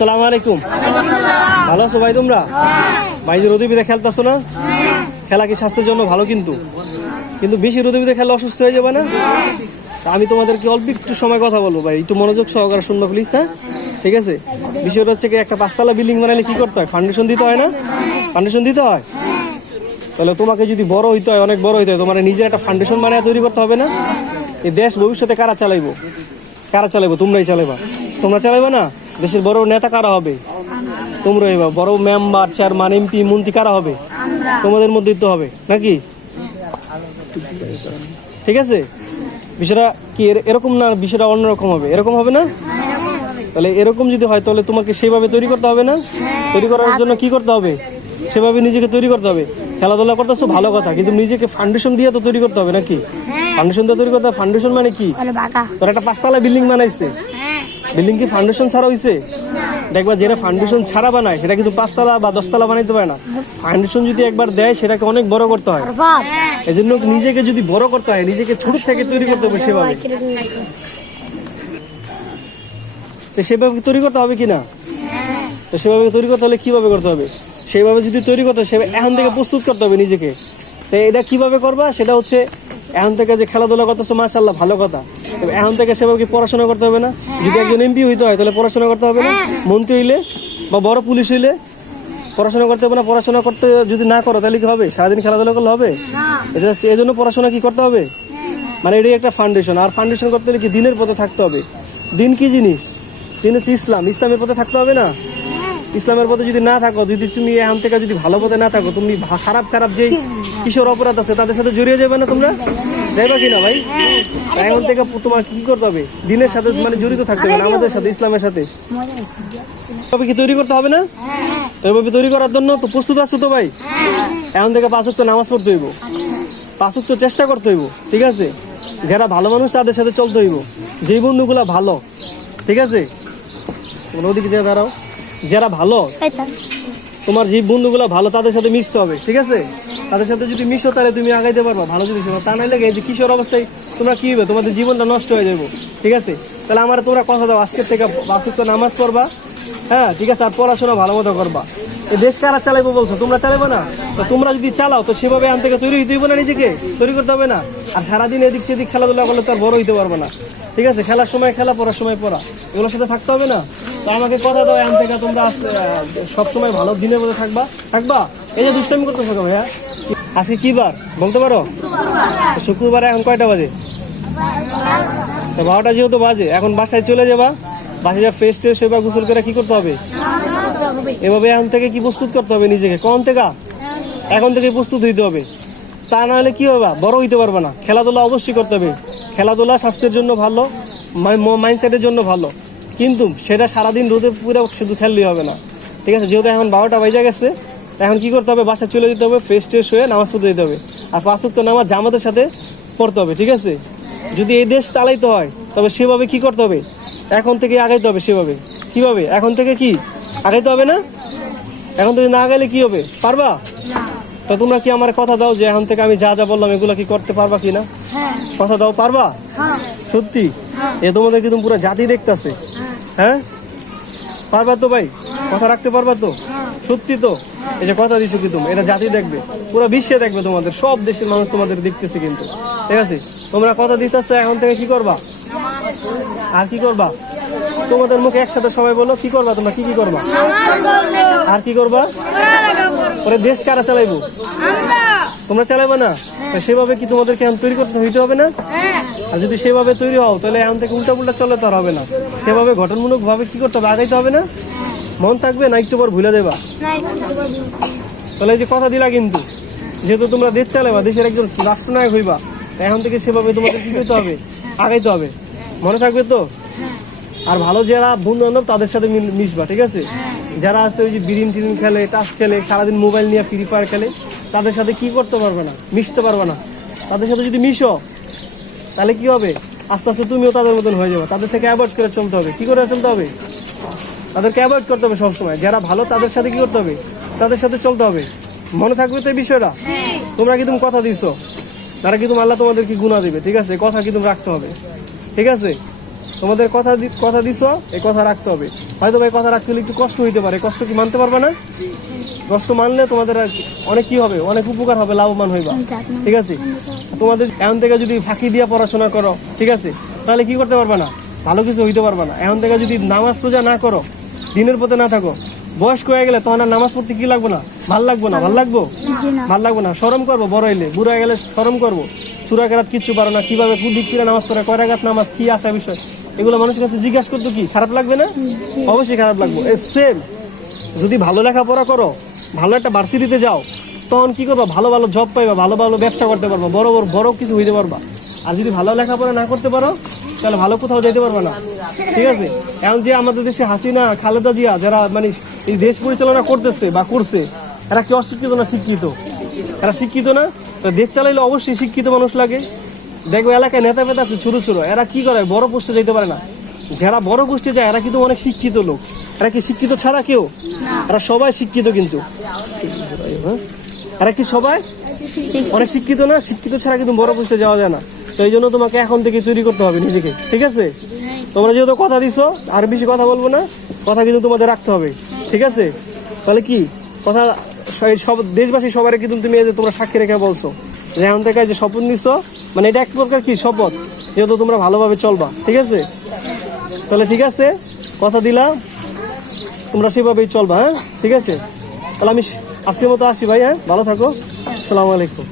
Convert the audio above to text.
সালাম আলাইকুম। ভালো আছো ভাই তোমরা? ভাই, যে রোদে বিদে খেলতেছো না? খেলা কি স্বাস্থ্যের জন্য ভালো কিন্তু? কিন্তু বেশি রোদে বিদে খেলে অসুস্থ হয়ে যাবে না? আমি তোমাদেরকে অল্প একটু সময় কথা বলব ভাই, একটু মনোযোগ সহকারে শুনব প্লিজ হ্যাঁ? ঠিক আছে? বিষয়টা হচ্ছে কি, একটা পাঁচতলা বিল্ডিং বানালে কি করতে হয়? ফাউন্ডেশন দিতে হয় না? ফাউন্ডেশন দিতে হয়? তাহলে তোমাকে যদি বড় হইতে হয়, অনেক বড় হইতে হয়, তোমার নিজের একটা ফাউন্ডেশন বানায় তৈরি করতে হবে না? এই দেশ ভবিষ্যতে কারা চালাইবো? কারা চালাইবো? তোমরাই চালাইবা। তোমরা চালাইবা না? দেশের বড় নেতা কারা হবে? তোমরা এবার বড় মেম্বার চেয়ারম্যান এমপি মন্ত্রী কারা হবে? তোমাদের মধ্যে তো হবে নাকি? ঠিক আছে? বিষয়টা কি এরকম না বিষয়টা অন্যরকম হবে? এরকম হবে না? তাহলে এরকম যদি হয় তাহলে তোমাকে সেভাবে তৈরি করতে হবে না? তৈরি করার জন্য কি করতে হবে? সেভাবে নিজেকে তৈরি করতে হবে। খেলাধুলা করতেছো ভালো কথা কিন্তু নিজেকে ফাউন্ডেশন দিয়ে তো তৈরি করতে হবে নাকি? ফাউন্ডেশন দিয়ে তৈরি করতে হবে ফাউন্ডেশন মানে কি? তোর একটা পাঁচতলা বিল্ডিং বানাইছে। বিল্ডিং কি ফাউন্ডেশন ছাড়া হইছে? দেখবা যেটা ফাউন্ডেশন ছাড়া বানায় সেটা কিন্তু পাঁচতলা বা দশতলা বানাইতে পারে না। ফাউন্ডেশন যদি একবার দেয় সেটাকে অনেক বড় করতে হয়। এই জন্য নিজেকে যদি বড় করতে হয় নিজেকে ছোট থেকে তৈরি করতে হবে সেভাবে। তো সেভাবে তৈরি করতে হবে কি না তো সেভাবে তৈরি করতে হলে কীভাবে করতে হবে? সেইভাবে যদি তৈরি করতে হয় সেভাবে এখন থেকে প্রস্তুত করতে হবে নিজেকে। তো এটা কীভাবে করবা? সেটা হচ্ছে এখন থেকে যে খেলাধুলা করতেছো মাশাল্লাহ ভালো কথা। তবে এখন থেকে সেভাবে কি পড়াশোনা করতে হবে না? যদি একজন এমপি হইতে হয় তাহলে পড়াশোনা করতে হবে না? মন্ত্রী হইলে বা বড় পুলিশ হইলে পড়াশোনা করতে হবে না? পড়াশোনা করতে যদি না করো তাহলে কি হবে? সারাদিন খেলাধুলা করলে হবে? এই জন্য পড়াশোনা কি করতে হবে? মানে এটাই একটা ফাউন্ডেশন আর ফাউন্ডেশন করতে হলে কি? দিনের পথে থাকতে হবে। দিন কি জিনিস? দিন হচ্ছে ইসলাম। ইসলামের পথে থাকতে হবে না? ইসলামের পথে যদি না থাকো যদি তুমি এখন থেকে যদি ভালো পথে না থাকো তুমি খারাপ খারাপ যে কিশোর অপরাধ আছে তাদের সাথে জড়িয়ে যাবে না তোমরা? যাইবা কিনা ভাই? এখন থেকে তোমার কি করতে হবে? দিনের সাথে মানে জড়িত থাকতে হবে আমাদের সাথে ইসলামের সাথে। তবে কি তৈরি করতে হবে না? তো এভাবে তৈরি করার জন্য তো প্রস্তুত আছো তো ভাই? এখন থেকে পাঁচ তো নামাজ পড়তে হইব। পাঁচ তো চেষ্টা করতে হইব ঠিক আছে? যারা ভালো মানুষ তাদের সাথে চলতে হইব। যেই বন্ধুগুলা ভালো ঠিক আছে? ওদিকে যেয়ে দাঁড়াও। যারা ভালো তোমার যে বন্ধুগুলো ভালো তাদের সাথে মিশতে হবে ঠিক আছে? তাদের সাথে যদি মিশো তাহলে তুমি আগাইতে পারবা ভালো যদি তা নাইলে এই যে কিশোর অবস্থায় তোমরা কি হবে? তোমাদের জীবনটা নষ্ট হয়ে যাব ঠিক আছে? তাহলে আমার তোমরা কথা দাও আজকের থেকে বাসুক তো নামাজ পড়বা হ্যাঁ ঠিক আছে? আর পড়াশোনা ভালো মতো করবা। এই দেশ কারা চালাইবো বলছো? তোমরা চালাইবো না? তো তোমরা যদি চালাও তো সেভাবে আন থেকে তৈরি হইতে হইবো না নিজেকে? তৈরি করতে হবে না? আর সারাদিন এদিক সেদিক খেলাধুলা করলে তো আর বড় হইতে পারবে না। ঠিক আছে, খেলার সময় খেলা, পড়ার সময় পড়া। এগুলোর সাথে থাকতে হবে না? তো আমাকে কথা দাও এখন থেকে, তোমরা সব সময় ভালো দিনের মধ্যে থাকবা। থাকবা? এই যে দুষ্টামি করতে থাকো ভাইয়া আজকে কি বার? বলতে পারো? শুক্রবার এখন কয়টা বাজে? বারোটা যেহেতু বাজে, এখন বাসায় চলে যাবা। বাসায় যা ফ্রেশ ট্রেশ হয়ে বা গোসল করে কি করতে হবে? এভাবে এখন থেকে কি প্রস্তুত করতে হবে নিজেকে? কখন থেকে? এখন থেকে প্রস্তুত হইতে হবে। তা না হলে কি হবে? বড় হইতে পারবে না। খেলাধুলা অবশ্যই করতে হবে। খেলাধুলা স্বাস্থ্যের জন্য ভালো মাইন্ডসেটের জন্য ভালো। কিন্তু সেটা সারাদিন রোদে পুরো শুধু খেললেই হবে না। ঠিক আছে? যেহেতু এখন বারোটা বাজে গেছে এখন কি করতে হবে? বাসা চলে যেতে হবে ফ্রেশ ট্রেশ হয়ে নামাজ পড়তে যেতে হবে। আর পাঁচ তো নামাজ জামাতের সাথে পড়তে হবে, ঠিক আছে? যদি এই দেশ চালাইতে হয়, তবে সেভাবে কি করতে হবে? এখন থেকে আগাইতে হবে সেভাবে। কীভাবে? এখন থেকে কি? আগাইতে হবে না? এখন তুমি না গেলে কি হবে? পারবা? তো তোমরা কি আমার কথা দাও যে এখন থেকে আমি যা যা বললাম এগুলো কি করতে পারবা কি না কথা দাও পারবা? সত্যি? এ তোমাদের কিন্তু পুরো জাতি দেখতেছে? হ্যাঁ। পারবা তো ভাই? কথা রাখতে পারবা তো? সত্যি তো? এই যে কথা দিছো কি তুমি? এটা জাতি দেখবে। পুরো বিশ্বে দেখবে তোমাদের। সব দেশের মানুষ তোমাদের দেখতেছে কিন্তু। ঠিক আছে? তোমরা কথা দিতেছো এখন থেকে কি করবা? আর কি করবা? তোমাদের মুখে একসাথে সবাই বলো কি করবা তোমরা? কি কি করবা? আর কি করবা? ওরে দেশ কারা চালাইবো? তোমরা চালাবে না? সেভাবে কি তোমাদেরকে এখন তৈরি করতে হইতে হবে না? আর যদি সেভাবে তৈরি হও তাহলে এখন থেকে উল্টা পুল্টা চলে তো হবে না। সেভাবে গঠনমূলক ভাবে কি করতে হবে? আগাইতে হবে না? মন থাকবে না একটু পর ভুলে দেবা তাহলে এই যে কথা দিলা কিন্তু যেহেতু তোমরা দেশ চালাবা দেশের একজন রাষ্ট্রনায়ক হইবা এখন থেকে সেভাবে তোমাদের কি করতে হবে? আগাইতে হবে। মনে থাকবে তো? আর ভালো যারা বন্ধু বান্ধব তাদের সাথে মিশবা ঠিক আছে? যারা আছে ওই যে বিরিন টিরিন খেলে টাচ খেলে, সারাদিন মোবাইল নিয়ে ফ্রি ফায়ার খেলে, তাদের সাথে কি করতে পারবে না? মিশতে পারবে না। তাদের সাথে যদি মিশো, তাহলে কি হবে? আস্তে আস্তে তুমিও তাদের মতন হয়ে যাবে। তাদের থেকে অ্যাভয়েড করে চলতে হবে। কি করে চলতে হবে? তাদেরকে অ্যাভয়েড করতে হবে সবসময়। যারা ভালো, তাদের সাথে কি করতে হবে? তাদের সাথে চলতে হবে। মনে থাকবে তো এই বিষয়টা? তোমরা কি তুমি কথা দিছো? তারা কি তুমি আল্লাহ তোমাদের কি গুণা দিবে? ঠিক আছে? কথা কি তুমি রাখতে হবে? ঠিক আছে? তোমাদের কথা কথা দিছো এই কথা রাখতে হবে। হয়তো ভাই কথা রাখতে হলে একটু কষ্ট হইতে পারে। কষ্ট কি মানতে পারবে না? কষ্ট মানলে তোমাদের অনেক কি হবে অনেক উপকার হবে লাভবান হইবা। ঠিক আছে? তোমাদের এখন থেকে যদি ফাঁকি দিয়ে পড়াশোনা করো ঠিক আছে? তাহলে কি করতে পারবে না? ভালো কিছু হইতে পারবে না। এখন থেকে যদি নামাজ সোজা না করো দিনের পথে না থাকো বয়স্ক হয়ে গেলে তখন আর নামাজ পড়তে কি লাগবো না? ভালো লাগবো না? ভালো লাগবো? ভালো লাগবো না? সরম করব বড় হইলে। বুড়ো হয়ে গেলে সরম করব। সুরা কেরাত কিচ্ছু পারো না, কীভাবে কুদিক কিরা নামাজ পড়ে কয় রাগাত নামাজ, কি আসা বিষয়? এগুলো মানুষের কাছে জিজ্ঞাসা করতো কি, খারাপ লাগবে না? অবশ্যই খারাপ লাগবে। সেম যদি ভালো লেখাপড়া করো, ভালো একটা ভার্সিটিতে যাও, তখন কি করবা? ভালো ভালো জব পাইবা, ভালো ভালো ব্যবসা করতে পারবা, বড় বড় বড় কিছু হইতে পারবা। আর যদি ভালো লেখাপড়া না করতে পারো, তাহলে ভালো কোথাও যেতে পারবা না। ঠিক আছে? এখন যে আমাদের দেশে হাসিনা, খালেদা জিয়া, যারা মানে এই দেশ পরিচালনা করতেছে বা করছে, এরা কি অশিক্ষিত না শিক্ষিত? এরা শিক্ষিত না? তো দেশ চালাইলে অবশ্যই শিক্ষিত মানুষ লাগে। দেখো, এলাকায় নেতা ফেতা আছে, ছোট ছোট। এরা কি করে? বড় পোস্টে যেতে পারে না। যারা বড় গোষ্ঠী যায়, এরা কিন্তু অনেক শিক্ষিত লোক। এরা কি শিক্ষিত ছাড়া কেউ? এরা সবাই শিক্ষিত কিন্তু? এরা কি সবাই? অনেক শিক্ষিত না? শিক্ষিত ছাড়া কিন্তু বড় পোস্টে যাওয়া যায় না। তো এই জন্য তোমাকে এখন থেকে তৈরি করতে হবে নিজেকে, ঠিক আছে? তোমরা যেহেতু কথা দিছো, আর বেশি কথা বলব না, কথা কিন্তু তোমাদের রাখতে হবে, ঠিক আছে? তাহলে কি? কথা সব দেশবাসী সবারই কিন্তু তুমি এই যে তোমরা সাক্ষী রেখে বলছো? যে এখন থেকে যে শপথ নিছো মানে এটা এক প্রকার কি শপথ? যেহেতু তোমরা ভালোভাবে চলবা, ঠিক আছে? তাহলে ঠিক আছে, কথা দিলাম, তোমরা সেভাবেই চলবা হ্যাঁ? ঠিক আছে? তাহলে আমি আজকের মতো আসি ভাই হ্যাঁ? ভালো থাকো, আসসালামু আলাইকুম।